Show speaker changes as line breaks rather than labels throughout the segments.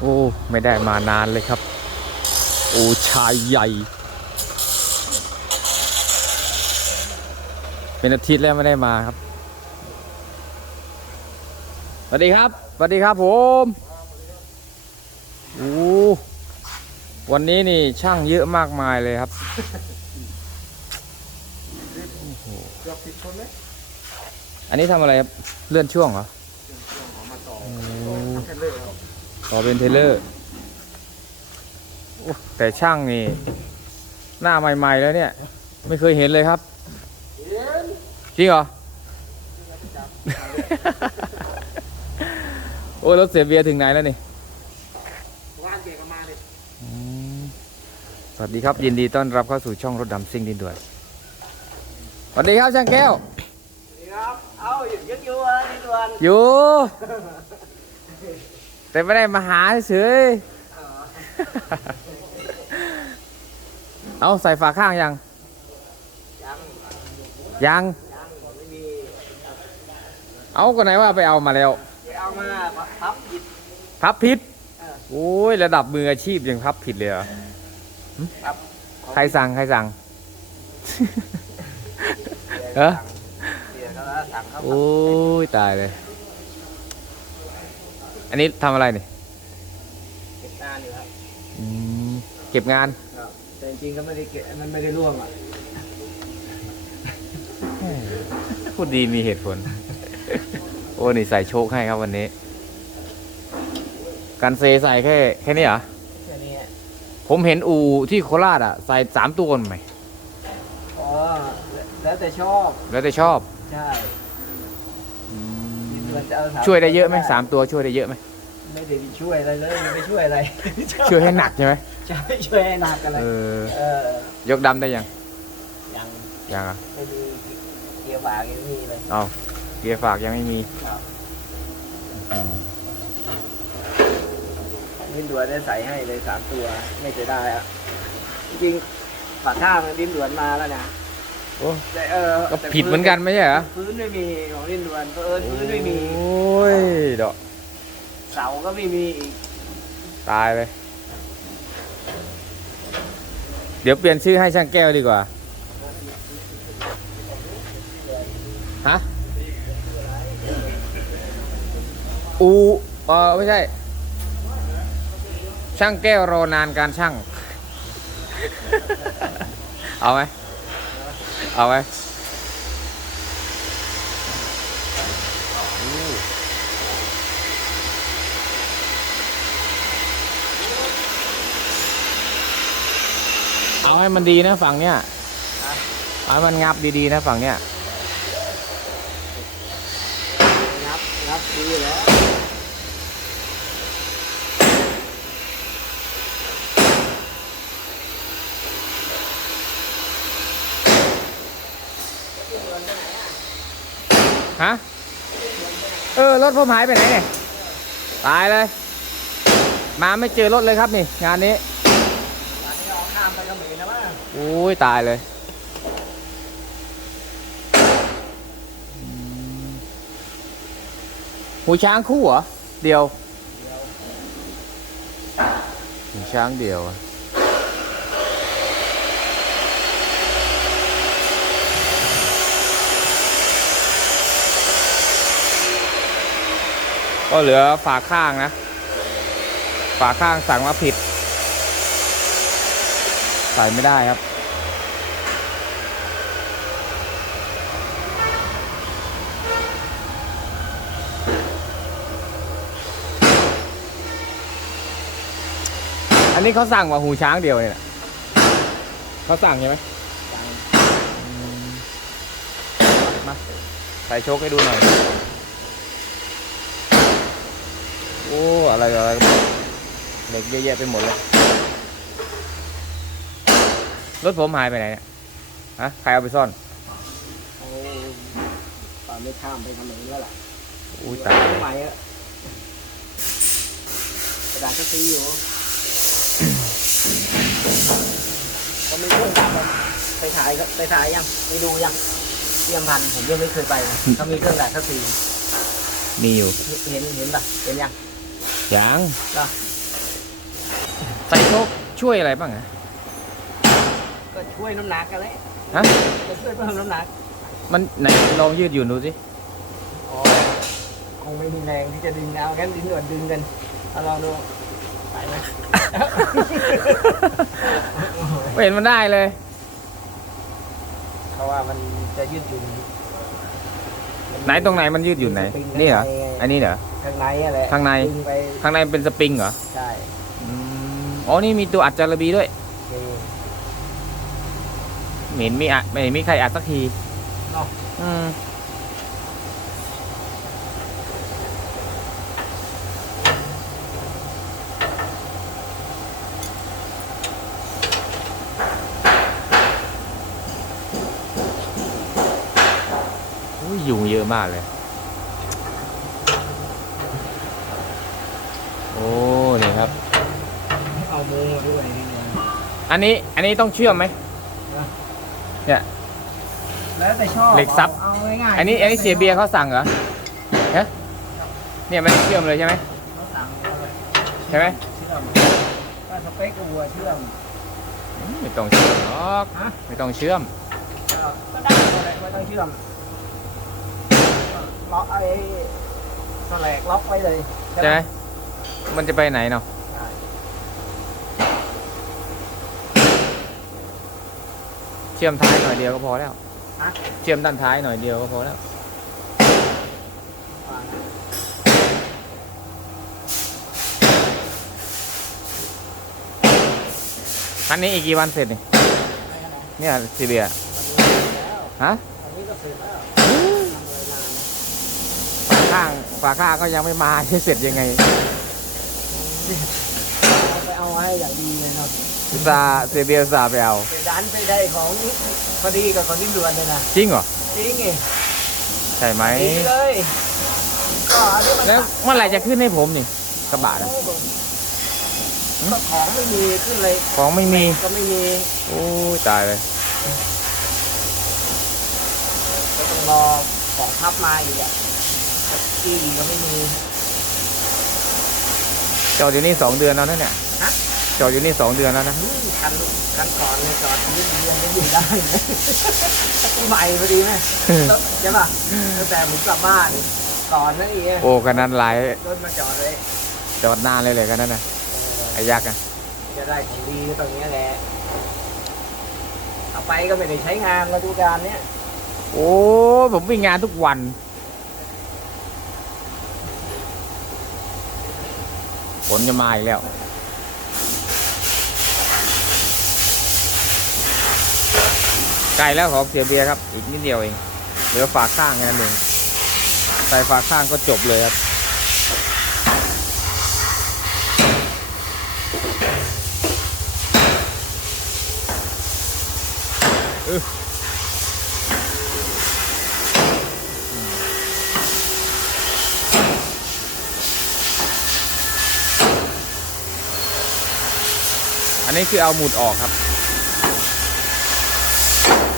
โอ้ ไม่ได้มานานเลยครับ โอ้ชายใหญ่ เป็นอาทิตย์แล้วไม่ได้มาครับสวัสดีครับสวัสดีครับผมโอ้วันนี้นี่ช่างเยอะมากมายเลยครับ
เกือบสิบคนเลย
อันนี้ทำอะไรครับเลื่อนช่วงเหรอ โอ้
เทรลเลอร์ครับ
ต่อเป็นเทเลอร์โอ้แต่ช่างนี่ หน้าใหม่ๆแล้วเนี่ย ไม่เคยเห็นเลยครับ
เย็น
จริงเหรอ โอ้ยรถเสียเบียร์ถึงไหนแล้วนี่
ว่านเกก็มาเลย
อืมสวัสดีครับ ยินดีต้อนรับเข้าสู่ช่องรถดำซิ่งดินด่วนสวัสดีครับช่างแก้ว
นี่ครับ เอายึดอยู่อะนี่ด่วน
อยู่ แต่ไม่ได้มาหาเฉยเอาใส่ฝาข้างยัง
ยัง
ยัง
ยังไม่มี
เอาก็ไหนว่าไปเอามาแล้ว
ไปเอามาพับหยิบ
พับผิด
เออ
โอ้ยระดับมืออาชีพยังพับผิดเลยเหรอ
ครับ
ใครสั่งใครสั่งเออ
เดี๋ยวก็แล้วสั่งเขา
โอ้ยตายเลย อันนี้ทำอะไรนี่
เก็บงานอยู่ครับ
อืมเก็บงาน
ครับแต่จริงๆก็ไม่ได้เก็บมันไม่ได้ร่วงอะ
พูดดีมีเหตุผล โอ้ นี่ใส่โชคให้ครับวันนี้กันเซใส่แค่แค่นี้เหรอ
แค่นี้
ผมเห็นอูที่โคราชอะ ใส่สามตัวกันไหม
อ๋อแล้วแต่ชอบ
แล้วแต่ชอบ
ใช่
อื
ยิน
ม
ดีจะเอาสาม
ช่วยได้เยอะไหมสามตัวช่วยได้เยอะไหม
ไม่ได้ช่วยอะไรเลยไม่ช่วยอะไร
ช่วยให้หนักใช่ไหม
ใช่ช่วยให้หนักกันเลย
เออ
เออย
กดำได้ยัง
ยัง
ยังอะ
ไม่มีเกียร์ฝากยังไม่มีเลย
เอาเกียร์ฝากยังไม่มี
ครับ
อืม
ดินด่วนได้ใส่ให้เลยสามตัวไม่จะได้อะจริงๆฝากข้างดินด่วนมาแล้วนะ
โอ้
แต่เออ
ก็ผิดเหมือนกันไม่ใช่เหรอ
พื้นไม่มีของดินด่วนเพราะเอิญพื้นไม่มี
โอ้ยดอก
เสาก็ไม่มีอีก
ตายเลยเดี๋ยวเปลี่ยนชื่อให้ช่างแก้วดีกว่าฮะอูเออไม่ใช่ ช่างแก้วรอนานการช่าง เอาไหม เอาไหมเอาให้มันดีนะฝั่งเนี้ยเอาให้มันงับดีๆนะฝั่งเนี้ย
นับนับดีแล้ว
ฮะ เออ รถผมหายไปไหนเนี่ย ตายเลย มาไม่เจอรถเลยครับนี่ งานนี้
ตอนนี้เราข้ามไปเขมรแล้วมั้ง
โอ้ยตายเลย หูช้างคู่เหรอ เดียว หูช้างเดียวอะ ก็เหลือฝาข้างนะ ฝาข้างสั่งมาผิด ใส่ไม่ได้ครับ อันนี้เขาสั่งว่าหูช้างเดียวเนี่ยนะเขาสั่งใช่ไหมมาใส่โชคให้ดูหน่อย โอ้อะไรอะไรเด็กเยอะแยะไปหมดเลยรถผมหายไปไหนเนี่ยฮะใครเอาไปซ่อน
โอ้ตอนนี้ข้ามไปเขมรแล้วล่ะ
อุ้ยตาย
ใหม่อะกระดาษก็ซีอยู่ก็มีเครื่องดับอะไปถ่ายก็ไปถ่ายยังไปดูยังเตรียมพันผมยังไม่เคยไปเลยเขามีเครื่องดับก็ซี
มีอยู่
เห็นเห็นปะเห็นยัง
ยัง
ก็
ใส่โชคช่วยอะไรบ้างอะ
ก็ช่วยน้ำหนักกันเลย
ฮะ
ก็ช่วยเพิ่มน้ำหนัก
มันไหนลองยืดหยุ่นดูสิ
อ๋อ คงไม่มีแรงที่จะดึงเอางั้นดึงด่วนดึงกันเอาลองดูไปไหม
ไม่เห็นมันได้เลย
เพราะว่ามันจะยืดหยุ่น
ไหนตรงไหนมันยืดหยุ่นไหนนี่เหรออันนี้เหรอ
ข้างในอะไร
ข้างใน
ดึงไป
ข้างในเป็นสปริงเหรอ
ใช่
อืมอ๋อ นี่มีตัวอัดจารบีด้วย
นี่
ไม่เห็นมีอัดไม่เห็นมีใครอัดสักที
เนาะ
อืมอุ้ยยุงเยอะ มากเลย โอ้ นี่ครับ
เอามือมาด้วยนี่เนี่ย
อันนี้อันนี้ต้องเชื่อมไหม
แล้วแต่ชอบ
เหล็กซับ
เอาง่ายๆ
อันนี้อันนี้เสียเบียร์เขาสั่งเหรอฮะเนี่ยไม่ได้เชื่อมเลยใช่ไหม
เขาสั่งเอาเลย
ใช่ไหม
เชื่อมถ้าสเปคกับวัวเชื่อม
อืมไม่ต้องเชื่อมหรอก
ฮะ
ไม่ต้องเชื่อม
ก็ก็ได้เลยไม่ต้องเชื่อม ล็อกไอ้สแลกล็อกไว้เลย
ใช่ไหมมันจะไปไหนเนาะ
ใช่
เชื่อมท้ายหน่อยเดียวก็พอแล้ว
ฮะ
เชื่อมด้านท้ายหน่อยเดียวก็พอแล้ว
วางนะ
คันนี้อีกกี่วันเสร็จนี่
ไม่ขนาด
เนี่ยซีเบียร์
แล้ว
ฮะ ข้างฝาข้างก็ยังไม่มาจะเสร็จยังไง
เอาไปเอาให้อย่างดีเลยเนาะ
ซาเซเบียร์ซาไปเอา
ไปดันไปได้ของพอดีกับของที่ด่วนเลยนะ
จริงเหรอ
จริงไง
ใช่ไหม
ดีเลยก็อันนี้มัน
แล้วเมื่อไหร่จะขึ้นให้ผมนี่กระบะนะ
ก็ของไม่มีขึ้นเลย
ของไม่มี
ก็ไม่มี
โอ้ยตายเลย
ก็ต้องรอของทับมาอีกอะ ที่ก็ไม่มี
จอดอยู่นี่สองเดือนแล้วนะเนี่ย
ฮะ
จอดอยู่นี่สองเดือนแล้วนะ
อืมคันคันก่อนเลยจอดยืดเยือนยังอยู่ได้ไหมใหม่พอดีไหมใช่ป่ะตั้งแต่ผมกลับบ้านก่อนนั่นเอง
โอ้กันนั้นหลาย
รถมาจอดเลย
จอดนานเลยเลยกันนั้นนะไอ้ยักษ์อะ
จะได้ของดีตรงนี้แหละเอาไปก็ไม่ได้ใช้งานฤดูกาลเนี้ย
โอ้ผมวิ่งงานทุกวัน ฝนจะมาอีกแล้วใกล้แล้วของเสียเบียครับ อีกนิดเดียวเองเหลือฝากข้างแค่นั้นเองใส่ฝากข้างก็จบเลยครับอั นนี้คือเอาหมุดออกครับ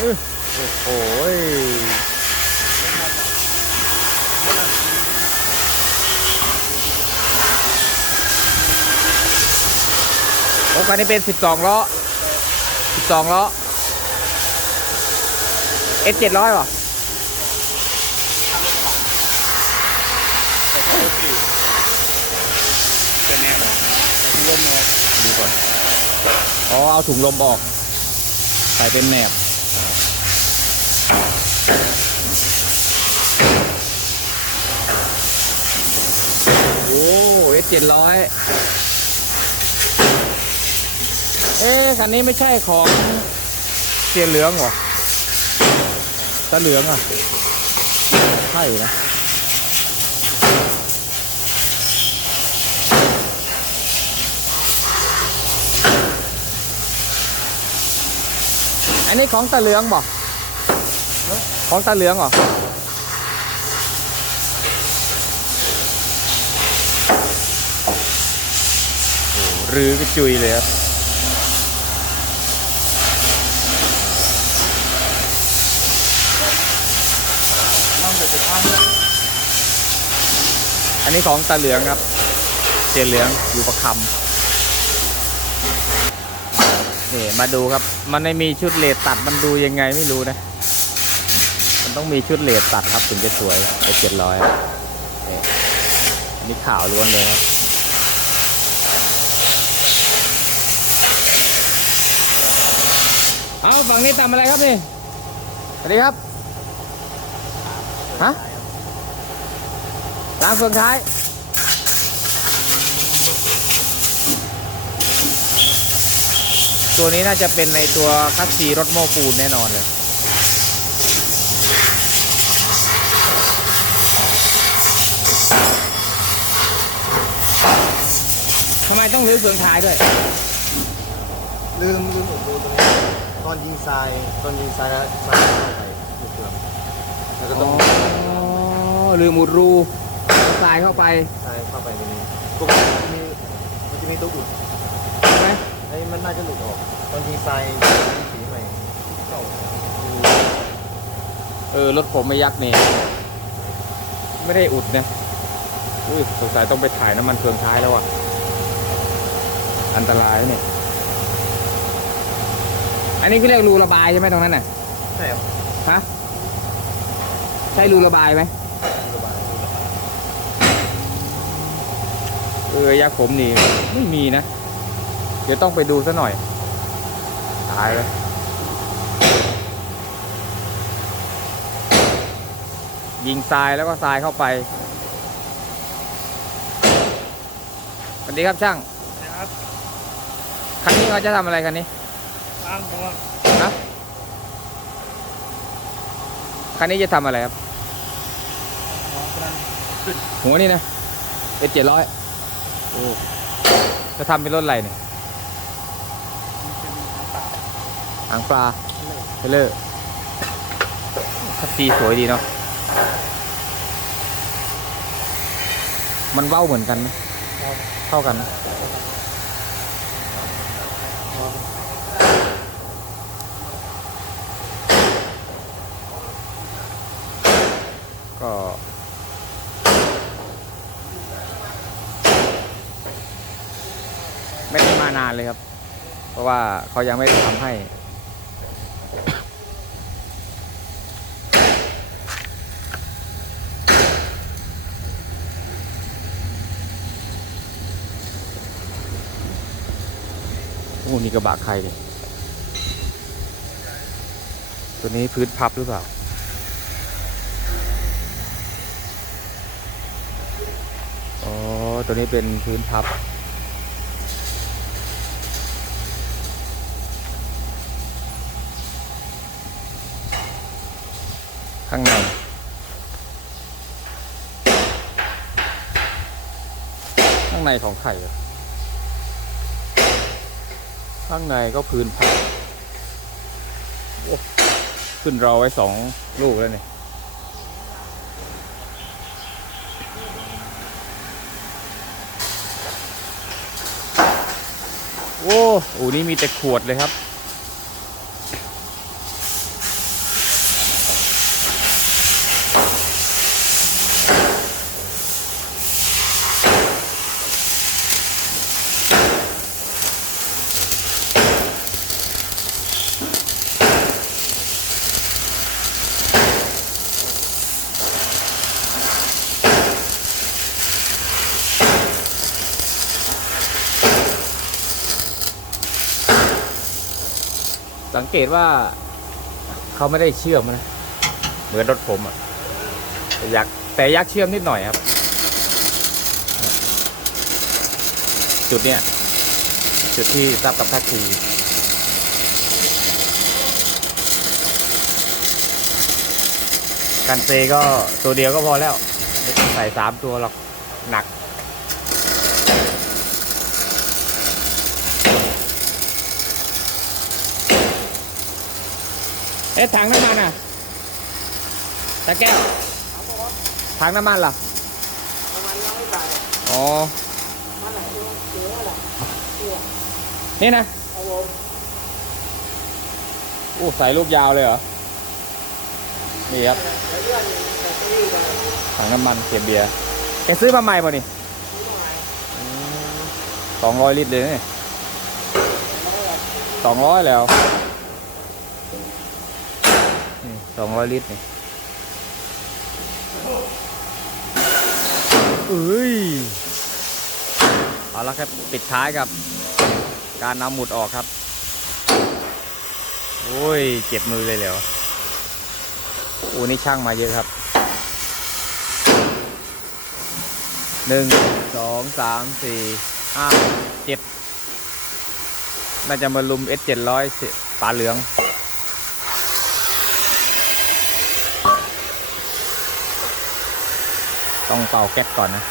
อื้อโอ้โหยโอ้คันนี้เป็น 12 ล้อ 12 ล้อ S 700ป่ะดูก่อน อ๋อ เอาถุงลมออก ใส่เป็นแหนบ โอ้เอสเจ็ดร้อยเอ๊คันนี้ไม่ใช่ของเสียเหลืองหรอตาเหลืองอะ ใช่นะ อันนี้ของตาเหลืองบอกของตาเหลืองเหรอโอ้โหรื้อกระจุยเลยครับอันนี้ของตาเหลืองครับเจเหลืองอยู่ประคำ นี่มาดูครับ มันไม่มีชุดเลดตัดมันดูยังไงไม่รู้นะ มันต้องมีชุดเลดตัดครับถึงจะสวยไอ้เจ็ดร้อยนี่อันนี้ขาวล้วนเลยครับเอาฝั่งนี้ทำอะไรครับนี่สวัสดีครับ ฮะล้างเฟืองท้าย ตัวนี้น่าจะเป็นในตัวคัสซีรถโม้ปูนแน่นอนเลย ทำไมต้องรื้อเฟืองท้ายด้วย
ลืมลืมอุดรูตรงนี้ตอนยิงทรายตอนยิงทรายแล้วทรายเข้าไปในเครื่องแล้วก็
อ๋
ต้
อ
อง
ลืมอุดรูทรายเข้าไป
ทรายเข้าไปในนี้ปกติมันจะมีมันจะมีตัวอุด
ใช่ ไหม
ไอ้มันน่าจะหลุดออกตอนยิงทรายสีใหม่เข้า
เออรถผมไม่ยักษ์นี่ไม่ได้อุดนะอุ้ยสงสัยต้องไปถ่ายน้ำมันเฟืองท้ายแล้วอะ อันตรายเนี่ย อันนี้ก็เรียกรูระบายใช่ไหมตรงนั้นน่ะ
ใช่ครับ
ฮะใช่รูระบายไหม
ระบาย
เออยักษ์ผมนี่ไม่มีนะเดี๋ยวต้องไปดูซะหน่อย ตายเลยยิงทรายแล้วก็ทรายเข้าไปสวัสดีครับช่าง
นะครับ
คันนี้เขาจะทำอะไรคันนี้
ล้างหัว
นะคันนี้จะทำอะไรครับ
หัวกระนั้น
หัวนี่นะเป็นเจ็ดร้อยโอ้จะทำเป็นรถอะไรเนี่ย
เป็นน้ำเปล่า
หางปลาเทเลอร์คัสซีสวยดีเนาะมันเว้าเหมือนกันไหมเท่ากันไหมก็ไม่ได้มานานเลยครับ เพราะว่าเขายังไม่ได้ทำให้ นี่กระบะใครเนี่ยตัวนี้พื้นพับหรือเปล่า อ๋อ ตัวนี้เป็นพื้นพับ ข้างในข้างในของไข่อ ข้างในก็พื้นผ้าโอ้ขึ้นรอไว้สองลูกแล้วเนี่ยโอ้โหนี่มีแต่ขวดเลยครับ สังเกตว่าเขาไม่ได้เชื่อมนะเหมือนรถผมอะแต่ยักแต่ยักเชื่อมนิดหน่อยครับ จุดเนี้ยจุดที่ซับกับแท็กซี่กันเซก็ตัวเดียวก็พอแล้วไม่ต้องใส่สามตัวหรอกหนัก เอ๊ะถังน้ำมันอะตะแก้วถังน้ำมันล่ะ
ประมาณยังไม่ใส่
อ๋อ
มันไหนดูเยอะแหละ
นี่นะ
เอาวง
โอ้ใส่ลูกยาวเลยเหรอ นี่ครับ
แล้วเลื่อนแบตเตอรี่ไป
ถังน้ำมันเก็บเบียร์แกซื้อมาใหม่ป่ะนี่
ซื้อมาใหม่
สองร้อยลิตรเลยนะนี่
แล้วก็แบบ
สองร้อยแล้ว นี่สองร้อยลิตรนี่เอ้ยเอาละครับปิดท้ายกับการนำหมุดออกครับ โอ้ยเจ็บมือเลยเหรอโอ้นี่ช่างมาเยอะครับหนึ่งสองสามสี่ห้าเจ็ดน่าจะมาลุม S เจ็ดร้อยปลาเหลือง ต้องเป่าแก๊สก่อนนะ